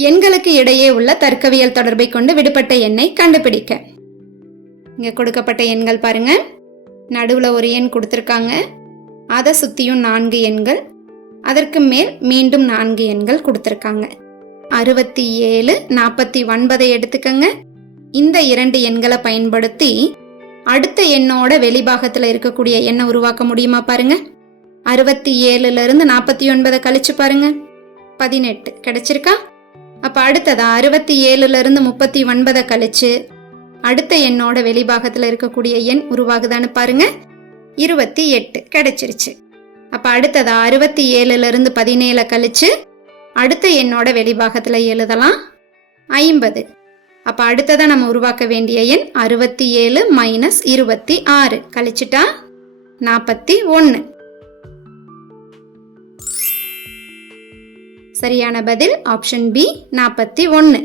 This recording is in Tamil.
எண்களுக்கு இடையே உள்ள தர்க்கவியல் தொடர்பை கொண்டு விடுபட்ட எண்ணை கண்டுபிடிக்க. இங்க கொடுக்கப்பட்ட எண்கள் பாருங்க. நடுவுல ஒரு எண் கொடுத்துருக்காங்க. அதை சுத்தியும் நான்கு எண்கள். அதற்கு மேல் மீண்டும் நான்கு எண்கள் கொடுத்துருக்காங்க. அறுபத்தி ஏழு நாற்பத்தி ஒன்பதை எடுத்துக்கங்க. இந்த இரண்டு எண்களை பயன்படுத்தி அடுத்த எண்ணோட வெளிபாகத்தில் இருக்கக்கூடிய எண்ணை உருவாக்க முடியுமா பாருங்க. அறுபத்தி ஏழுல இருந்து நாற்பத்தி ஒன்பதை கழிச்சு பாருங்க. பதினெட்டு. கிடைச்சிருக்கா? அப்ப அடுத்ததா அறுபத்தி ஏழுல இருந்து முப்பத்தி ஒன்பதை கழிச்சு அடுத்த எண்ணோட வெளிபாகத்துல இருக்கக்கூடிய எண் உருவாகுதான்னு பாருங்க. இருபத்தி எட்டு கிடைச்சிருச்சு. அப்ப அடுத்ததா அறுபத்தி ஏழுல இருந்து பதினேழை கழிச்சு அடுத்த எண்ணோட வெளிபாகத்துல எழுதலாம். ஐம்பது. அப்ப அடுத்ததா நம்ம உருவாக்க வேண்டிய எண் அறுபத்தி ஏழு மைனஸ் இருபத்தி ஆறு. கழிச்சிட்டா நாற்பத்தி ஒன்று சரியான பதில் ஆப்ஷன் பி நாற்பத்தி ஒன்று